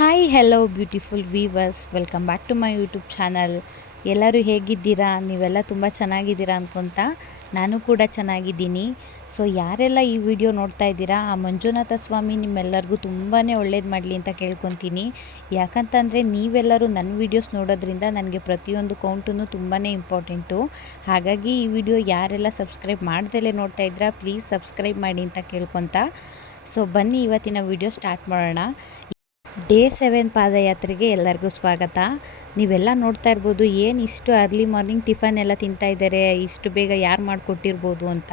Hi hello beautiful viewers, welcome back to my YouTube channel. ಎಲ್ಲರೂ ಹೇಗಿದ್ದೀರಾ? ನೀವೆಲ್ಲ ತುಂಬ ಚೆನ್ನಾಗಿದ್ದೀರಾ ಅಂದ್ಕೊತ ನಾನು ಕೂಡ ಚೆನ್ನಾಗಿದ್ದೀನಿ. ಸೊ ಯಾರೆಲ್ಲ ಈ ವಿಡಿಯೋ ನೋಡ್ತಾ ಇದ್ದೀರಾ, ಆ ಮಂಜುನಾಥ ಸ್ವಾಮಿ ನಿಮ್ಮೆಲ್ಲರಿಗೂ ತುಂಬಾ ಒಳ್ಳೇದು ಮಾಡಲಿ ಅಂತ ಕೇಳ್ಕೊತೀನಿ. ಯಾಕಂತಂದರೆ ನೀವೆಲ್ಲರೂ ನನ್ನ ವೀಡಿಯೋಸ್ ನೋಡೋದ್ರಿಂದ ನನಗೆ ಪ್ರತಿಯೊಂದು ಕೌಂಟೂ ತುಂಬಾ ಇಂಪಾರ್ಟೆಂಟು. ಹಾಗಾಗಿ ಈ ವಿಡಿಯೋ ಯಾರೆಲ್ಲ ಸಬ್ಸ್ಕ್ರೈಬ್ ಮಾಡ್ದಲೇ ನೋಡ್ತಾ ಇದ್ದೀರಾ, ಪ್ಲೀಸ್ ಸಬ್ಸ್ಕ್ರೈಬ್ ಮಾಡಿ ಅಂತ ಕೇಳ್ಕೊತ. ಸೊ ಬನ್ನಿ ಇವತ್ತಿನ ವಿಡಿಯೋ ಸ್ಟಾರ್ಟ್ ಮಾಡೋಣ. ಡೇ 7 ಪಾದಯಾತ್ರೆಗೆ ಎಲ್ಲರಿಗೂ ಸ್ವಾಗತ. ನೀವೆಲ್ಲ ನೋಡ್ತಾ ಇರ್ಬೋದು, ಏನು ಇಷ್ಟು ಅರ್ಲಿ ಮಾರ್ನಿಂಗ್ ಟಿಫನ್ ಎಲ್ಲ ತಿಂತಾಯಿದ್ದಾರೆ, ಇಷ್ಟು ಬೇಗ ಯಾರು ಮಾಡಿಕೊಟ್ಟಿರ್ಬೋದು ಅಂತ.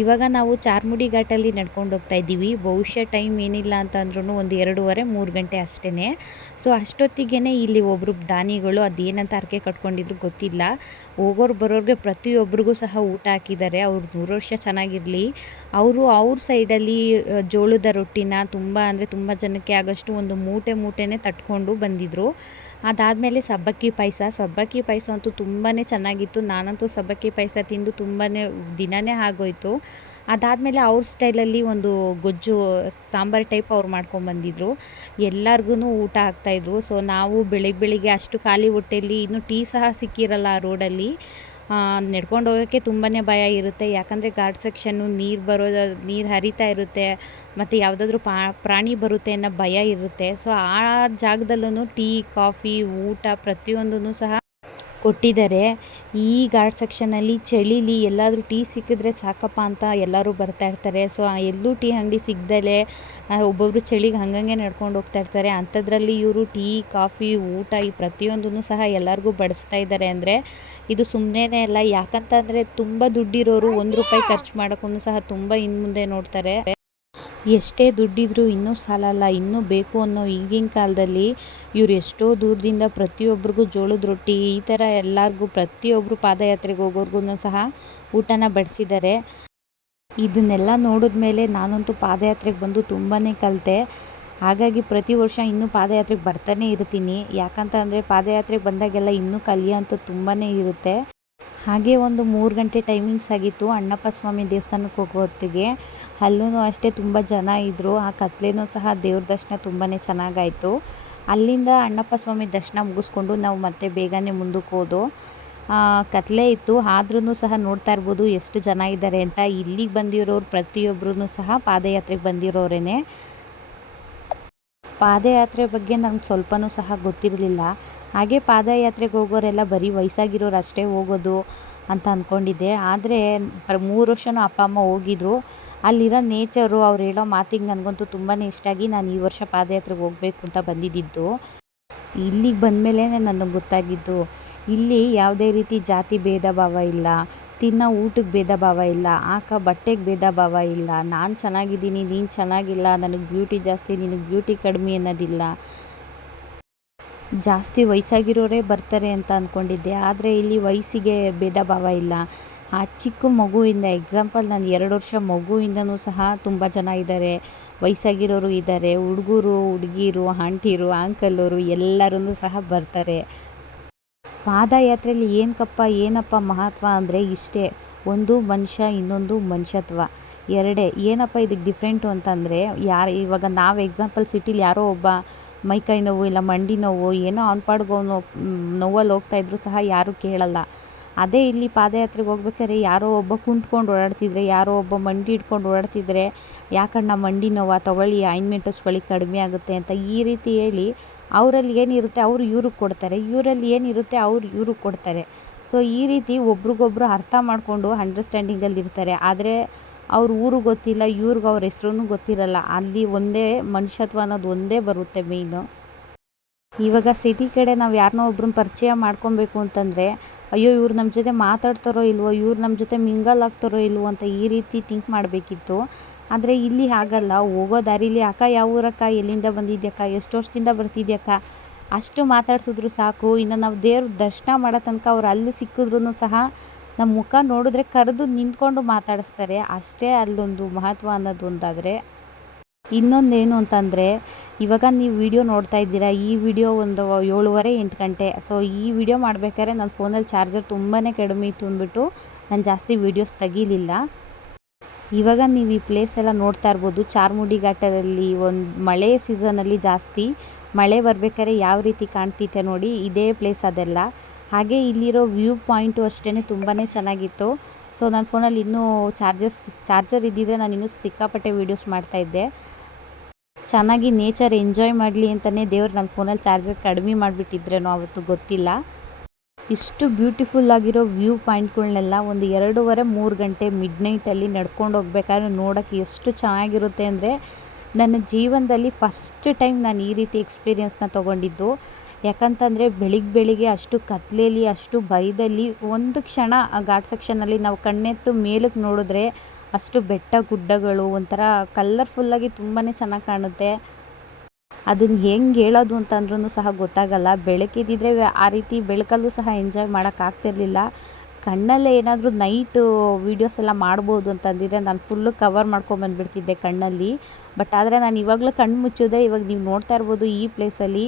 ಇವಾಗ ನಾವು ಚಾರ್ಮುಡಿ ಘಾಟಲ್ಲಿ ನಡ್ಕೊಂಡು ಹೋಗ್ತಾ ಇದ್ದೀವಿ. ಬಹುಶಃ ಟೈಮ್ ಏನಿಲ್ಲ ಅಂತಂದ್ರೂ ಒಂದು 2:30-3 ಗಂಟೆ ಅಷ್ಟೇ. ಸೊ ಅಷ್ಟೊತ್ತಿಗೆ ಇಲ್ಲಿ ಒಬ್ಬರು ದಾನಿಗಳು ಅದೇನಂತ ಹರಕೆ ಕಟ್ಕೊಂಡಿದ್ರು ಗೊತ್ತಿಲ್ಲ, ಹೋಗೋರು ಬರೋರಿಗೆ ಪ್ರತಿಯೊಬ್ಬರಿಗೂ ಸಹ ಊಟ ಹಾಕಿದ್ದಾರೆ. ಅವ್ರು 100 ವರ್ಷ ಚೆನ್ನಾಗಿರಲಿ. ಅವ್ರ ಸೈಡಲ್ಲಿ ಜೋಳದ ರೊಟ್ಟಿನ ತುಂಬ ಜನಕ್ಕೆ ಆಗೋಷ್ಟು ಒಂದು ಮೂಟೆನೇ ತಟ್ಕೊಂಡು ಬಂದಿದ್ದರು. ಅದಾದಮೇಲೆ ಸಬ್ಬಕ್ಕಿ ಪಾಯಸ ಅಂತೂ ತುಂಬಾ ಚೆನ್ನಾಗಿತ್ತು. ನಾನಂತೂ ಸಬ್ಬಕ್ಕಿ ಪಾಯಸ ತಿಂದು ತುಂಬಾ ದಿನವೇ ಆಗೋಯ್ತು. ಅದಾದಮೇಲೆ ಅವ್ರ ಸ್ಟೈಲಲ್ಲಿ ಒಂದು ಗೊಜ್ಜು ಸಾಂಬಾರು ಟೈಪ್ ಅವ್ರು ಮಾಡ್ಕೊಂಬಂದಿದ್ರು. ಎಲ್ಲರಿಗೂ ಊಟ ಹಾಕ್ತಾಯಿದ್ರು. ಸೊ ನಾವು ಬೆಳಿಗ್ಗೆ ಅಷ್ಟು ಖಾಲಿ ಹೊಟ್ಟೆಯಲ್ಲಿ ಇನ್ನೂ ಟೀ ಸಹ ಸಿಕ್ಕಿರಲ್ಲ ಆ ರೋಡಲ್ಲಿ. ನಡ್ಕೊಂಡು ಹೋಗೋಕ್ಕೆ ತುಂಬಾ ಭಯ ಇರುತ್ತೆ. ಯಾಕಂದರೆ ಘಾಟ್ ಸೆಕ್ಷನ್ನು ನೀರು ಹರಿತಾ ಇರುತ್ತೆ, ಮತ್ತು ಯಾವುದಾದ್ರೂ ಪ್ರಾಣಿ ಬರುತ್ತೆ ಅನ್ನೋ ಭಯ ಇರುತ್ತೆ. ಸೊ ಆ ಜಾಗದಲ್ಲೂ ಟೀ, ಕಾಫಿ, ಊಟ ಪ್ರತಿಯೊಂದೂ ಸಹ ಕೊಟ್ಟಿದ್ದಾರೆ. ಈ ಘಾಟ್ ಸೆಕ್ಷನಲ್ಲಿ ಚಳಿಲಿ ಎಲ್ಲಾದರೂ ಟೀ ಸಿಕ್ಕಿದ್ರೆ ಸಾಕಪ್ಪ ಅಂತ ಎಲ್ಲರೂ ಬರ್ತಾ ಇರ್ತಾರೆ. ಸೊ ಎಲ್ಲೂ ಟೀ ಅಂಗಡಿ ಸಿಗ್ದಲೇ ಒಬ್ಬೊಬ್ಬರು ಚಳಿಗೆ ಹಂಗಂಗೆ ನಡ್ಕೊಂಡು ಹೋಗ್ತಾ ಇರ್ತಾರೆ. ಅಂಥದ್ರಲ್ಲಿ ಇವರು ಟೀ, ಕಾಫಿ, ಊಟ ಈ ಪ್ರತಿಯೊಂದೂ ಸಹ ಎಲ್ಲರಿಗೂ ಬಡಿಸ್ತಾ ಇದ್ದಾರೆ ಅಂದರೆ ಇದು ಸುಮ್ಮನೆ ಅಲ್ಲ. ಯಾಕಂತಂದರೆ ತುಂಬ ದುಡ್ಡಿರೋರು ₹1 ಖರ್ಚು ಮಾಡೋಕ್ಕೂ ಸಹ ತುಂಬ ಮುಂದೆ ನೋಡ್ತಾರೆ. ಎಷ್ಟೇ ದುಡ್ಡಿದ್ರೂ ಇನ್ನೂ ಸಾಲಲ್ಲ, ಇನ್ನೂ ಬೇಕು ಅನ್ನೋ ಈಗಿನ ಕಾಲದಲ್ಲಿ ಇವರು ಎಷ್ಟೋ ದೂರದಿಂದ ಪ್ರತಿಯೊಬ್ಬರಿಗೂ ಜೋಳದ ರೊಟ್ಟಿ ಈ ಥರ ಎಲ್ಲರಿಗೂ ಪ್ರತಿಯೊಬ್ಬರು ಪಾದಯಾತ್ರೆಗೆ ಹೋಗೋರ್ಗೂ ಸಹ ಊಟನ ಬಡಿಸಿದ್ದಾರೆ. ಇದನ್ನೆಲ್ಲ ನೋಡಿದ್ಮೇಲೆ ನಾನಂತೂ ಪಾದಯಾತ್ರೆಗೆ ಬಂದು ತುಂಬಾ ಕಲಿತೆ. ಹಾಗಾಗಿ ಪ್ರತಿ ವರ್ಷ ಇನ್ನೂ ಪಾದಯಾತ್ರೆಗೆ ಬರ್ತಾನೆ ಇರ್ತೀನಿ. ಯಾಕಂತ ಅಂದರೆ ಪಾದಯಾತ್ರೆಗೆ ಬಂದಾಗೆಲ್ಲ ಇನ್ನೂ ಕಲಿಯೋಂಥದ್ದು ತುಂಬಾ ಇರುತ್ತೆ. ಹಾಗೆ ಒಂದು 3 ಗಂಟೆ ಟೈಮಿಂಗ್ಸ್ ಆಗಿತ್ತು ಅಣ್ಣಪ್ಪ ಸ್ವಾಮಿ ದೇವಸ್ಥಾನಕ್ಕೆ ಹೋಗೋ ಹೊತ್ತಿಗೆ. ಅಲ್ಲೂ ಅಷ್ಟೇ ತುಂಬ ಜನ ಇದ್ದರು. ಆ ಕತ್ಲೇನೂ ಸಹ ದೇವ್ರ ದರ್ಶನ ತುಂಬಾ ಚೆನ್ನಾಗಾಯಿತು. ಅಲ್ಲಿಂದ ಅಣ್ಣಪ್ಪ ಸ್ವಾಮಿ ದರ್ಶನ ಮುಗಿಸ್ಕೊಂಡು ನಾವು ಮತ್ತೆ ಬೇಗನೆ ಮುಂದಕ್ಕೆ ಹೋದೋ. ಕತ್ಲೇ ಇತ್ತು, ಆದ್ರೂ ಸಹ ನೋಡ್ತಾ ಇರ್ಬೋದು ಎಷ್ಟು ಜನ ಇದ್ದಾರೆ ಅಂತ. ಇಲ್ಲಿಗೆ ಬಂದಿರೋರು ಪ್ರತಿಯೊಬ್ಬರೂ ಸಹ ಪಾದಯಾತ್ರೆಗೆ ಬಂದಿರೋರೇ. ಪಾದಯಾತ್ರೆ ಬಗ್ಗೆ ನನಗೆ ಸ್ವಲ್ಪನೂ ಸಹ ಗೊತ್ತಿರಲಿಲ್ಲ. ಹಾಗೆ ಪಾದಯಾತ್ರೆಗೆ ಹೋಗೋರೆಲ್ಲ ಬರೀ ವಯಸ್ಸಾಗಿರೋರು ಅಷ್ಟೇ ಹೋಗೋದು ಅಂತ ಅಂದ್ಕೊಂಡಿದ್ದೆ. ಆದರೆ 3 ವರ್ಷವೂ ಅಪ್ಪ ಅಮ್ಮ ಹೋಗಿದ್ರು. ಅಲ್ಲಿರೋ ನೇಚರು, ಅವ್ರು ಹೇಳೋ ಮಾತಿಗೆ ನನಗಂತೂ ತುಂಬಾ ಇಷ್ಟ ಆಗಿ ನಾನು ಈ ವರ್ಷ ಪಾದಯಾತ್ರೆಗೆ ಹೋಗಬೇಕು ಅಂತ ಬಂದಿದ್ದು. ಇಲ್ಲಿಗೆ ಬಂದಮೇಲೆ ನನಗೆ ಗೊತ್ತಾಗಿದ್ದು, ಇಲ್ಲಿ ಯಾವುದೇ ರೀತಿ ಜಾತಿ ಭೇದ ಭಾವ ಇಲ್ಲ, ತಿನ್ನೋ ಊಟಕ್ಕೆ ಭೇದ ಭಾವ ಇಲ್ಲ, ಹಾಕೋ ಬಟ್ಟೆಗೆ ಭೇದ ಭಾವ ಇಲ್ಲ, ನಾನು ಚೆನ್ನಾಗಿದ್ದೀನಿ ನೀನು ಚೆನ್ನಾಗಿಲ್ಲ, ನನಗೆ ಬ್ಯೂಟಿ ಜಾಸ್ತಿ ನಿನಗೆ ಬ್ಯೂಟಿ ಕಡಿಮೆ ಅನ್ನೋದಿಲ್ಲ. ಜಾಸ್ತಿ ವಯಸ್ಸಾಗಿರೋರೇ ಬರ್ತಾರೆ ಅಂತ ಅಂದ್ಕೊಂಡಿದ್ದೆ, ಆದರೆ ಇಲ್ಲಿ ವಯಸ್ಸಿಗೆ ಭೇದ ಭಾವ ಇಲ್ಲ. ಆ ಚಿಕ್ಕ ಮಗುವಿಂದ ಎಕ್ಸಾಂಪಲ್ ನಾನು 2 ವರ್ಷ ಮಗುವಿಂದನೂ ಸಹ ತುಂಬ ಜನ ಇದ್ದಾರೆ. ವಯಸ್ಸಾಗಿರೋರು ಇದ್ದಾರೆ, ಹುಡುಗರು, ಹುಡುಗಿರು, ಆಂಟಿರು, ಅಂಕಲರು ಎಲ್ಲರೂ ಸಹ ಬರ್ತಾರೆ. ಪಾದಯಾತ್ರೆಯಲ್ಲಿ ಏನಪ್ಪ ಮಹತ್ವ ಅಂದರೆ ಇಷ್ಟೇ, ಒಂದು ಮನುಷ್ಯ, ಇನ್ನೊಂದು ಮನುಷ್ಯತ್ವ. ಏನಪ್ಪ ಇದಕ್ಕೆ ಡಿಫ್ರೆಂಟು ಅಂತಂದರೆ, ಇವಾಗ ನಾವು ಎಕ್ಸಾಂಪಲ್ ಸಿಟಿಲಿ ಯಾರೋ ಒಬ್ಬ ಮೈಕೈ ನೋವು ಇಲ್ಲ ಮಂಡಿ ನೋವು ಏನೋ ಅವ್ನ ಪಾಡ್ಗೆ ಅವನು ನೋವಲ್ಲಿ ಹೋಗ್ತಾಯಿದ್ರು ಸಹ ಯಾರೂ ಕೇಳಲ್ಲ. ಅದೇ ಇಲ್ಲಿ ಪಾದಯಾತ್ರೆಗೆ ಹೋಗ್ಬೇಕಾದ್ರೆ ಯಾರೋ ಒಬ್ಬ ಕುಂತ್ಕೊಂಡು ಓಡಾಡ್ತಿದ್ರೆ, ಯಾರೋ ಒಬ್ಬ ಮಂಡಿ ಹಿಡ್ಕೊಂಡು ಓಡಾಡ್ತಿದ್ರೆ, ಯಾಕಣ್ಣ ಮಂಡಿ ನೋವು ತೊಗೊಳ್ಳಿ ಆಯಿಂಟ್ಮೆಂಟ್ ಹಚ್ಕೊಳ್ಳಿ ಕಡಿಮೆ ಆಗುತ್ತೆ ಅಂತ ಈ ರೀತಿ ಹೇಳಿ ಅವರಲ್ಲಿ ಏನಿರುತ್ತೆ ಅವ್ರು ಇವ್ರಿಗೆ ಕೊಡ್ತಾರೆ, ಇವರಲ್ಲಿ ಏನಿರುತ್ತೆ ಅವ್ರು ಇವ್ರಿಗೆ ಕೊಡ್ತಾರೆ. ಸೊ ಈ ರೀತಿ ಒಬ್ರಿಗೊಬ್ರು ಅರ್ಥ ಮಾಡಿಕೊಂಡು ಅಂಡರ್ಸ್ಟ್ಯಾಂಡಿಂಗಲ್ಲಿ ಇರ್ತಾರೆ. ಆದರೆ ಅವ್ರ ಊರು ಗೊತ್ತಿಲ್ಲ, ಇವ್ರಿಗೆ ಅವ್ರ ಹೆಸ್ರೂ ಗೊತ್ತಿರಲ್ಲ. ಅಲ್ಲಿ ಒಂದೇ ಮನುಷ್ಯತ್ವ ಅನ್ನೋದು ಒಂದೇ ಬರುತ್ತೆ ಮೇಯ್ನು. ಇವಾಗ ಸಿಟಿ ಕಡೆ ನಾವು ಯಾರನ್ನೋ ಒಬ್ರನ್ನ ಪರಿಚಯ ಮಾಡ್ಕೊಬೇಕು ಅಂತಂದರೆ, ಅಯ್ಯೋ ಇವ್ರು ನಮ್ಮ ಜೊತೆ ಮಾತಾಡ್ತಾರೋ ಇಲ್ವೋ, ಇವ್ರು ನಮ್ಮ ಜೊತೆ ಮಿಂಗಲ್ ಆಗ್ತಾರೋ ಇಲ್ವೋ ಅಂತ ಈ ರೀತಿ ಥಿಂಕ್ ಮಾಡಬೇಕಿತ್ತು. ಆದರೆ ಇಲ್ಲಿ ಹಾಗಲ್ಲ. ಹೋಗೋ ದಾರಿಲಿ ಅಕ್ಕ ಯಾವ ಊರಕ್ಕ, ಎಲ್ಲಿಂದ ಬಂದಿದ್ಯಕ್ಕ, ಎಷ್ಟು ವರ್ಷದಿಂದ ಬರ್ತಿದ್ಯಕ್ಕ ಅಷ್ಟು ಮಾತಾಡ್ಸಿದ್ರು ಸಾಕು. ಇನ್ನು ನಾವು ದೇವ್ರ ದರ್ಶನ ಮಾಡೋ ತನಕ ಅವ್ರು ಅಲ್ಲಿ ಸಿಕ್ಕಿದ್ರೂ ಸಹ ನಮ್ಮ ಮುಖ ನೋಡಿದ್ರೆ ಕರೆದು ನಿಂತ್ಕೊಂಡು ಮಾತಾಡಿಸ್ತಾರೆ. ಅಷ್ಟೇ ಅಲ್ಲೊಂದು ಮಹತ್ವ ಅನ್ನೋದು ಒಂದಾದರೆ. ಇನ್ನೊಂದೇನು ಅಂತಂದರೆ, ಇವಾಗ ನೀವು ವಿಡಿಯೋ ನೋಡ್ತಾ ಇದ್ದೀರಾ, ಈ ವಿಡಿಯೋ ಒಂದು 7:30-8 ಗಂಟೆ. ಸೊ ಈ ವಿಡಿಯೋ ಮಾಡಬೇಕಾದ್ರೆ ನನ್ನ ಫೋನಲ್ಲಿ ಚಾರ್ಜರ್ ತುಂಬಾ ಕಡಿಮೆ ಇತ್ತು ಅಂದ್ಬಿಟ್ಟು ನಾನು ಜಾಸ್ತಿ ವೀಡಿಯೋಸ್ ತೆಗೀಲಿಲ್ಲ. ಇವಾಗ ನೀವು ಈ ಪ್ಲೇಸ್ ಎಲ್ಲ ನೋಡ್ತಾ ಇರ್ಬೋದು. ಚಾರ್ಮುಡಿ ಘಾಟದಲ್ಲಿ ಒಂದು ಮಳೆ ಸೀಸನಲ್ಲಿ ಜಾಸ್ತಿ ಮಳೆ ಬರ್ಬೇಕಾದ್ರೆ ಯಾವ ರೀತಿ ಕಾಣ್ತಿತ್ತೆ ನೋಡಿ, ಇದೇ ಪ್ಲೇಸ್ ಅದೆಲ್ಲ. ಹಾಗೆ ಇಲ್ಲಿರೋ ವ್ಯೂ ಪಾಯಿಂಟು ಅಷ್ಟೇ ತುಂಬಾ ಚೆನ್ನಾಗಿತ್ತು. ಸೊ ನನ್ನ ಫೋನಲ್ಲಿ ಇನ್ನೂ ಚಾರ್ಜರ್ ಇದ್ದಿದ್ರೆ ನಾನು ಇನ್ನೂ ಸಿಕ್ಕಾಪಟ್ಟೆ ವೀಡಿಯೋಸ್ ಮಾಡ್ತಾಯಿದ್ದೆ. ಚೆನ್ನಾಗಿ ನೇಚರ್ ಎಂಜಾಯ್ ಮಾಡಲಿ ಅಂತಲೇ ದೇವ್ರು ನನ್ನ ಫೋನಲ್ಲಿ ಚಾರ್ಜರ್ ಕಡಿಮೆ ಮಾಡಿಬಿಟ್ಟಿದ್ರೇನೋ ಅವತ್ತು ಗೊತ್ತಿಲ್ಲ. ಇಷ್ಟು ಬ್ಯೂಟಿಫುಲ್ ಆಗಿರೋ ವ್ಯೂ ಪಾಯಿಂಟ್ಗಳನ್ನೆಲ್ಲ ಒಂದು 2:30-3 ಗಂಟೆ ಮಿಡ್ನೈಟಲ್ಲಿ ನಡ್ಕೊಂಡು ಹೋಗ್ಬೇಕಾದ್ರೆ ನೋಡೋಕ್ಕೆ ಎಷ್ಟು ಚೆನ್ನಾಗಿರುತ್ತೆ ಅಂದರೆ, ನನ್ನ ಜೀವನದಲ್ಲಿ ಫಸ್ಟ್ ಟೈಮ್ ನಾನು ಈ ರೀತಿ ಎಕ್ಸ್ಪೀರಿಯೆನ್ಸ್ನ ತೊಗೊಂಡಿದ್ದು. ಯಾಕಂತಂದರೆ ಬೆಳಿಗ್ಗೆ ಅಷ್ಟು ಕತ್ಲೆಯಲ್ಲಿ ಅಷ್ಟು ಭಯದಲ್ಲಿ ಒಂದು ಕ್ಷಣ ಆ ಘಾಟ್ ಸೆಕ್ಷನಲ್ಲಿ ನಾವು ಕಣ್ಣೆತ್ತು ಮೇಲಕ್ಕೆ ನೋಡಿದ್ರೆ ಅಷ್ಟು ಬೆಟ್ಟ ಗುಡ್ಡಗಳು ಒಂಥರ ಕಲರ್ಫುಲ್ಲಾಗಿ ತುಂಬಾ ಚೆನ್ನಾಗಿ ಕಾಣುತ್ತೆ. ಅದನ್ನು ಹೆಂಗೆ ಹೇಳೋದು ಅಂತಂದ್ರೂ ಸಹ ಗೊತ್ತಾಗಲ್ಲ. ಬೆಳಕಿದ್ದಿದ್ರೆ ಆ ರೀತಿ ಬೆಳಕಲ್ಲೂ ಸಹ ಎಂಜಾಯ್ ಮಾಡೋಕ್ಕಾಗ್ತಿರ್ಲಿಲ್ಲ. ಕಣ್ಣಲ್ಲೇ ಏನಾದರೂ ನೈಟು ವೀಡಿಯೋಸ್ ಎಲ್ಲ ಮಾಡ್ಬೋದು ಅಂತಂದಿದ್ರೆ ನಾನು ಫುಲ್ಲು ಕವರ್ ಮಾಡ್ಕೊಂಬಂದುಬಿಡ್ತಿದ್ದೆ ಕಣ್ಣಲ್ಲಿ. ಬಟ್ ಆದರೆ ನಾನು ಇವಾಗಲೂ ಕಣ್ಣು ಮುಚ್ಚಿದ್ರೆ ಇವಾಗ ನೀವು ನೋಡ್ತಾ ಇರ್ಬೋದು ಈ ಪ್ಲೇಸಲ್ಲಿ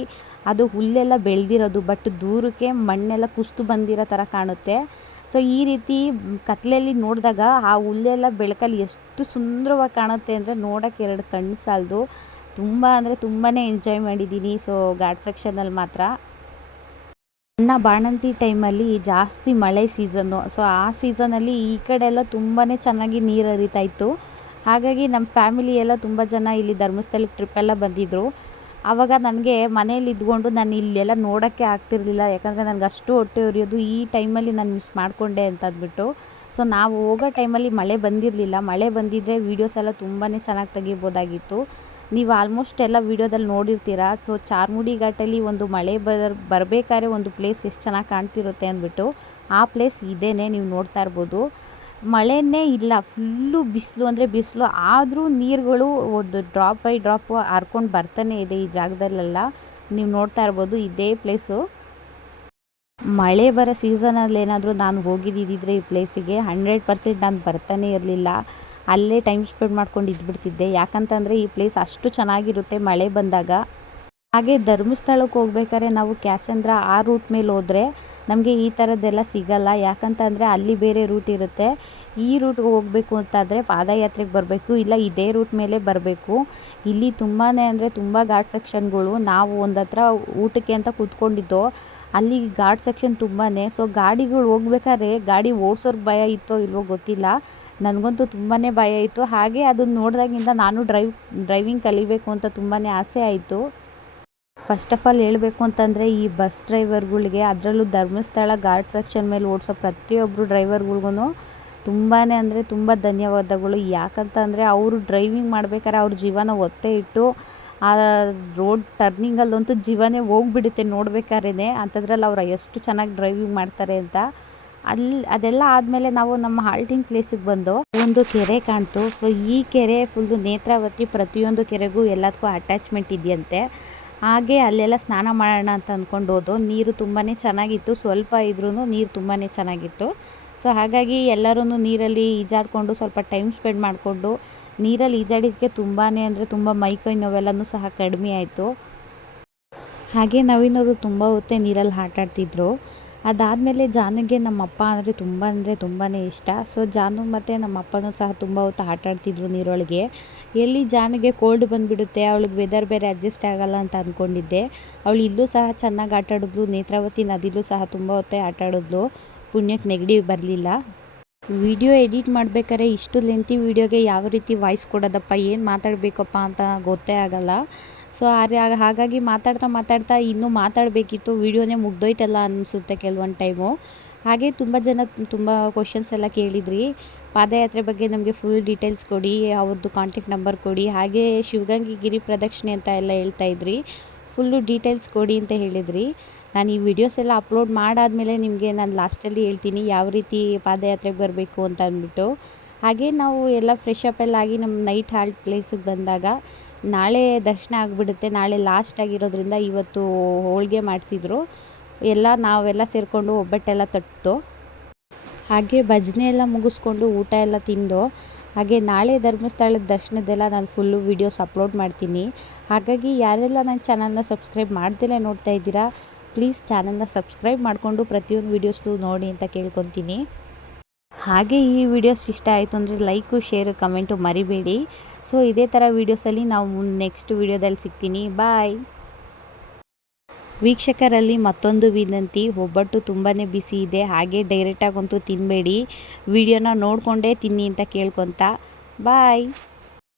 ಅದು ಹುಲ್ಲೆಲ್ಲ ಬೆಳೆದಿರೋದು, ಬಟ್ ದೂರಕ್ಕೆ ಮಣ್ಣೆಲ್ಲ ಕುಸಿದು ಬಂದಿರೋ ಥರ ಕಾಣುತ್ತೆ. ಸೊ ಈ ರೀತಿ ಕತ್ಲೆಯಲ್ಲಿ ನೋಡಿದಾಗ ಆ ಹುಲ್ಲೆಲ್ಲ ಬೆಳಕಲ್ಲಿ ಎಷ್ಟು ಸುಂದರವಾಗಿ ಕಾಣುತ್ತೆ ಅಂದರೆ ನೋಡೋಕ್ಕೆ 2 ಕಣ್ಣು ಸಾಲದು. ತುಂಬ ಅಂದರೆ ತುಂಬಾ ಎಂಜಾಯ್ ಮಾಡಿದ್ದೀನಿ. ಸೊ ಘಾಟ್ ಸೆಕ್ಷನಲ್ಲಿ ಮಾತ್ರ ನನ್ನ ಬಾಣಂತಿ ಟೈಮಲ್ಲಿ ಜಾಸ್ತಿ ಮಳೆ ಸೀಸನ್ನು. ಸೊ ಆ ಸೀಸನಲ್ಲಿ ಈ ಕಡೆ ಎಲ್ಲ ತುಂಬಾ ಚೆನ್ನಾಗಿ ನೀರು ಹರಿತಾ ಇತ್ತು. ಹಾಗಾಗಿ ನಮ್ಮ ಫ್ಯಾಮಿಲಿ ಎಲ್ಲ ತುಂಬ ಜನ ಇಲ್ಲಿ ಧರ್ಮಸ್ಥಳಕ್ಕೆ ಟ್ರಿಪ್ಪೆಲ್ಲ ಬಂದಿದ್ದರು. ಆವಾಗ ನನಗೆ ಮನೇಲಿ ಇದ್ಕೊಂಡು ನಾನು ಇಲ್ಲೆಲ್ಲ ನೋಡೋಕ್ಕೆ ಆಗ್ತಿರ್ಲಿಲ್ಲ. ಯಾಕಂದರೆ ನನಗೆ ಅಷ್ಟು ಹೊಟ್ಟೆ ಉರಿಯೋದು, ಈ ಟೈಮಲ್ಲಿ ನಾನು ಮಿಸ್ ಮಾಡಿಕೊಂಡೆ ಅಂತ ಅಂದ್ಬಿಟ್ಟು. ಸೊ ನಾವು ಹೋಗೋ ಟೈಮಲ್ಲಿ ಮಳೆ ಬಂದಿರಲಿಲ್ಲ. ಮಳೆ ಬಂದಿದ್ದರೆ ವೀಡಿಯೋಸ್ ಎಲ್ಲ ತುಂಬಾ ಚೆನ್ನಾಗಿ ತೆಗಿಬೋದಾಗಿತ್ತು. ನೀವು ಆಲ್ಮೋಸ್ಟ್ ಎಲ್ಲ ವೀಡಿಯೋದಲ್ಲಿ ನೋಡಿರ್ತೀರ. ಸೊ ಚಾರ್ಮುಡಿ ಘಾಟಲ್ಲಿ ಒಂದು ಮಳೆ ಬರಬೇಕಾದ್ರೆ ಒಂದು ಪ್ಲೇಸ್ ಎಷ್ಟು ಚೆನ್ನಾಗಿ ಕಾಣ್ತಿರುತ್ತೆ ಅಂದ್ಬಿಟ್ಟು, ಆ ಪ್ಲೇಸ್ ಇದೇನೆ ನೀವು ನೋಡ್ತಾ ಇರ್ಬೋದು. ಮಳೆಯೇ ಇಲ್ಲ, ಫುಲ್ಲು ಬಿಸಿಲು ಅಂದರೆ ಬಿಸಿಲು. ಆದರೂ ನೀರುಗಳು ಒಂದು ಡ್ರಾಪ್ ಬೈ ಡ್ರಾಪ್ ಹರ್ಕೊಂಡು ಬರ್ತಾನೆ ಇದೆ ಈ ಜಾಗದಲ್ಲೆಲ್ಲ. ನೀವು ನೋಡ್ತಾ ಇರ್ಬೋದು ಇದೇ ಪ್ಲೇಸು. ಮಳೆ ಬರೋ ಸೀಸನಲ್ಲಿ ಏನಾದರೂ ನಾನು ಹೋಗಿದ್ದಿದ್ರೆ ಈ ಪ್ಲೇಸಿಗೆ 100% ನಾನು ಬರ್ತಾನೆ ಇರಲಿಲ್ಲ. ಅಲ್ಲೇ ಟೈಮ್ ಸ್ಪೆಂಡ್ ಮಾಡ್ಕೊಂಡು ಇದ್ಬಿಡ್ತಿದ್ದೆ. ಯಾಕಂತಂದರೆ ಈ ಪ್ಲೇಸ್ ಅಷ್ಟು ಚೆನ್ನಾಗಿರುತ್ತೆ ಮಳೆ ಬಂದಾಗ. ಹಾಗೆ ಧರ್ಮಸ್ಥಳಕ್ಕೆ ಹೋಗ್ಬೇಕಾದ್ರೆ ನಾವು ಕ್ಯಾಸಂದ್ರ ಆ ರೂಟ್ ಮೇಲೆ ಹೋದರೆ ನಮಗೆ ಈ ಥರದ್ದೆಲ್ಲ ಸಿಗಲ್ಲ. ಯಾಕಂತಂದರೆ ಅಲ್ಲಿ ಬೇರೆ ರೂಟ್ ಇರುತ್ತೆ. ಈ ರೂಟ್ಗೆ ಹೋಗಬೇಕು ಅಂತಾದರೆ ಪಾದಯಾತ್ರೆಗೆ ಬರಬೇಕು, ಇಲ್ಲ ಇದೇ ರೂಟ್ ಮೇಲೆ ಬರಬೇಕು. ಇಲ್ಲಿ ತುಂಬಾ ಅಂದರೆ ತುಂಬ ಘಾಟ್ ಸೆಕ್ಷನ್ಗಳು. ನಾವು ಒಂದು ಹತ್ರ ಊಟಕ್ಕೆ ಅಂತ ಕೂತ್ಕೊಂಡಿದ್ದೋ, ಅಲ್ಲಿ ಘಾಟ್ ಸೆಕ್ಷನ್ ತುಂಬಾ. ಸೊ ಗಾಡಿಗಳು ಹೋಗ್ಬೇಕಾದ್ರೆ ಗಾಡಿ ಓಡಿಸೋರ್ಗೆ ಭಯ ಇತ್ತೋ ಇಲ್ವೋ ಗೊತ್ತಿಲ್ಲ, ನನಗಂತೂ ತುಂಬಾ ಭಯ ಇತ್ತು. ಹಾಗೆ ಅದನ್ನು ನೋಡಿದಾಗಿಂದ ನಾನು ಡ್ರೈವಿಂಗ್ ಕಲಿಬೇಕು ಅಂತ ತುಂಬಾ ಆಸೆ ಆಯಿತು. ಫಸ್ಟ್ ಆಫ್ ಆಲ್ ಹೇಳಬೇಕು ಅಂತಂದರೆ ಈ ಬಸ್ ಡ್ರೈವರ್ಗಳಿಗೆ, ಅದರಲ್ಲೂ ಧರ್ಮಸ್ಥಳ ಘಾಟ್ ಸೆಕ್ಷನ್ ಮೇಲೆ ಓಡಿಸೋ ಪ್ರತಿಯೊಬ್ಬರು ಡ್ರೈವರ್ಗಳ್ಗೂ ತುಂಬಾ ಅಂದರೆ ತುಂಬ ಧನ್ಯವಾದಗಳು. ಯಾಕಂತಂದರೆ ಅವರು ಡ್ರೈವಿಂಗ್ ಮಾಡ್ಬೇಕಾದ್ರೆ ಅವ್ರ ಜೀವನ ಒತ್ತೆ ಇಟ್ಟು ಆ ರೋಡ್ ಟರ್ನಿಂಗಲ್ಲಂತೂ ಜೀವನೇ ಹೋಗ್ಬಿಡುತ್ತೆ ನೋಡ್ಬೇಕಾದ್ರೇ. ಅಂಥದ್ರಲ್ಲಿ ಅವ್ರು ಎಷ್ಟು ಚೆನ್ನಾಗಿ ಡ್ರೈವಿಂಗ್ ಮಾಡ್ತಾರೆ ಅಂತ. ಅದೆಲ್ಲ ಆದಮೇಲೆ ನಾವು ನಮ್ಮ ಹಾಲ್ಟಿಂಗ್ ಪ್ಲೇಸಿಗೆ ಬಂದು ಒಂದು ಕೆರೆ ಕಾಣ್ತು. ಸೊ ಈ ಕೆರೆ ಫುಲ್ಲು ನೇತ್ರಾವತಿ, ಪ್ರತಿಯೊಂದು ಕೆರೆಗೂ ಎಲ್ಲದಕ್ಕೂ ಅಟ್ಯಾಚ್ಮೆಂಟ್ ಇದೆಯಂತೆ. ಹಾಗೆ ಅಲ್ಲೆಲ್ಲ ಸ್ನಾನ ಮಾಡೋಣ ಅಂತ ಅಂದ್ಕೊಂಡು ಹೋದೋ. ನೀರು ತುಂಬಾ ಚೆನ್ನಾಗಿತ್ತು, ಸ್ವಲ್ಪ ಇದ್ರೂ ನೀರು ತುಂಬಾ ಚೆನ್ನಾಗಿತ್ತು. ಸೊ ಹಾಗಾಗಿ ಎಲ್ಲರೂ ನೀರಲ್ಲಿ ಈಜಾಡಿಕೊಂಡು ಸ್ವಲ್ಪ ಟೈಮ್ ಸ್ಪೆಂಡ್ ಮಾಡಿಕೊಂಡು, ನೀರಲ್ಲಿ ಈಜಾಡಿದ್ದಕ್ಕೆ ತುಂಬಾ ಅಂದರೆ ತುಂಬ ಮೈಕೈ ನೋವೆಲ್ಲನೂ ಸಹ ಕಡಿಮೆ ಆಯಿತು. ಹಾಗೆ ನವೀನವರು ತುಂಬ ಹೊತ್ತೇ ನೀರಲ್ಲಿ ಆಟ ಆಡ್ತಿದ್ರು. ಅದಾದಮೇಲೆ ಜಾನುಗೆ ನಮ್ಮ ಅಪ್ಪ ಅಂದರೆ ತುಂಬಾ ಇಷ್ಟ. ಸೊ ಜಾನು ಮತ್ತು ನಮ್ಮ ಅಪ್ಪನೂ ಸಹ ತುಂಬ ಹೊತ್ತು ಆಟ ಆಡ್ತಿದ್ರು ನೀರೊಳಗೆ. ಎಲ್ಲಿ ಜಾನುಗೆ ಕೋಲ್ಡ್ ಬಂದುಬಿಡುತ್ತೆ, ಅವಳಿಗೆ ವೆದರ್ ಬೇರೆ ಅಡ್ಜಸ್ಟ್ ಆಗೋಲ್ಲ ಅಂತ ಅಂದ್ಕೊಂಡಿದ್ದೆ. ಅವಳು ಇಲ್ಲೂ ಸಹ ಚೆನ್ನಾಗಿ ಆಟ ಆಡಿದ್ಲು. ನೇತ್ರಾವತಿ ನದಿಲೂ ಸಹ ತುಂಬ ಹೊತ್ತೇ ಆಟ ಆಡಿದ್ಲು. ಪುಣ್ಯಕ್ಕೆ ನೆಗಡಿ ಬರಲಿಲ್ಲ. ವಿಡಿಯೋ ಎಡಿಟ್ ಮಾಡಬೇಕಾದ್ರೆ ಇಷ್ಟು ಲೆಂತಿ ವೀಡಿಯೋಗೆ ಯಾವ ರೀತಿ ವಾಯ್ಸ್ ಕೊಡೋದಪ್ಪ, ಏನು ಮಾತಾಡಬೇಕಪ್ಪ ಅಂತ ಗೊತ್ತೇ ಆಗೋಲ್ಲ. ಸೊ ಹಾಗಾಗಿ ಮಾತಾಡ್ತಾ ಇನ್ನೂ ಮಾತಾಡಬೇಕಿತ್ತು. ವೀಡಿಯೋನೇ ಮುಗ್ದೋಯ್ತಲ್ಲ ಅನಿಸುತ್ತೆ ಕೆಲವೊಂದು ಟೈಮು. ಹಾಗೆ ತುಂಬ ಜನ ತುಂಬ ಕ್ವಶನ್ಸ್ ಎಲ್ಲ ಕೇಳಿದ್ರಿ. ಪಾದಯಾತ್ರೆ ಬಗ್ಗೆ ನಮಗೆ ಫುಲ್ ಡೀಟೇಲ್ಸ್ ಕೊಡಿ, ಅವ್ರದ್ದು ಕಾಂಟ್ಯಾಕ್ಟ್ ನಂಬರ್ ಕೊಡಿ, ಹಾಗೆ ಶಿವಗಂಗೆ ಗಿರಿ ಪ್ರದಕ್ಷಿಣೆ ಅಂತ ಎಲ್ಲ ಹೇಳ್ತಾಯಿದ್ರಿ. ಫುಲ್ಲು ಡೀಟೇಲ್ಸ್ ಕೊಡಿ ಅಂತ ಹೇಳಿದ್ರಿ. ನಾನು ಈ ವಿಡಿಯೋಸ್ ಎಲ್ಲ ಅಪ್ಲೋಡ್ ಮಾಡಾದಮೇಲೆ ನಿಮಗೆ ನಾನು ಲಾಸ್ಟಲ್ಲಿ ಹೇಳ್ತೀನಿ ಯಾವ ರೀತಿ ಪಾದಯಾತ್ರೆಗೆ ಬರಬೇಕು ಅಂತ ಅಂದ್ಬಿಟ್ಟು. ಹಾಗೆ ನಾವು ಎಲ್ಲ ಫ್ರೆಶ್ ಅಪ್ ಎಲ್ಲ ಆಗಿ ನಮ್ಮ ನೈಟ್ ಹಾಲ್ಟ್ ಪ್ಲೇಸಿಗೆ ಬಂದಾಗ ನಾಳೆ ದರ್ಶನ ಆಗಿಬಿಡುತ್ತೆ. ನಾಳೆ ಲಾಸ್ಟ್ ಆಗಿರೋದ್ರಿಂದ ಇವತ್ತು ಹೋಳಿಗೆ ಮಾಡಿಸಿದ್ರು. ನಾವೆಲ್ಲ ಸೇರಿಕೊಂಡು ಒಬ್ಬಟ್ಟೆಲ್ಲ ತಟ್ಟು, ಹಾಗೆ ಭಜನೆ ಎಲ್ಲ ಮುಗಿಸ್ಕೊಂಡು ಊಟ ಎಲ್ಲ ತಿಂದು, ಹಾಗೆ ನಾಳೆ ಧರ್ಮಸ್ಥಳದ ದರ್ಶನದ್ದೆಲ್ಲ ನಾನು ಫುಲ್ಲು ವೀಡಿಯೋಸ್ ಅಪ್ಲೋಡ್ ಮಾಡ್ತೀನಿ. ಹಾಗಾಗಿ ಯಾರೆಲ್ಲ ನನ್ನ ಚಾನಲ್ನ ಸಬ್ಸ್ಕ್ರೈಬ್ ಮಾಡ್ದಲೇ ನೋಡ್ತಾ ಇದ್ದೀರಾ, ಪ್ಲೀಸ್ ಚಾನಲ್ನ ಸಬ್ಸ್ಕ್ರೈಬ್ ಮಾಡಿಕೊಂಡು ಪ್ರತಿಯೊಂದು ವೀಡಿಯೋಸು ನೋಡಿ ಅಂತ ಕೇಳ್ಕೊತೀನಿ. ಹಾಗೆ ಈ ವಿಡಿಯೋಸ್ ಇಷ್ಟ ಆಯಿತು ಅಂದರೆ ಲೈಕು ಶೇರು ಕಮೆಂಟು ಮರಿಬೇಡಿ. ಸೊ ಇದೇ ಥರ ವೀಡಿಯೋಸಲ್ಲಿ ನಾವು ನೆಕ್ಸ್ಟ್ ವೀಡಿಯೋದಲ್ಲಿ ಸಿಗ್ತೀನಿ. ಬಾಯ್. ವೀಕ್ಷಕರಲ್ಲಿ ಮತ್ತೊಂದು ವಿನಂತಿ, ಒಬ್ಬಟ್ಟು ತುಂಬಾ ಬಿಸಿ ಇದೆ, ಹಾಗೆ ಡೈರೆಕ್ಟಾಗಂತೂ ತಿನ್ನಬೇಡಿ, ವಿಡಿಯೋನ ನೋಡಿಕೊಂಡೇ ತಿನ್ನಿ ಅಂತ ಕೇಳ್ಕೊತಾ. ಬಾಯ್.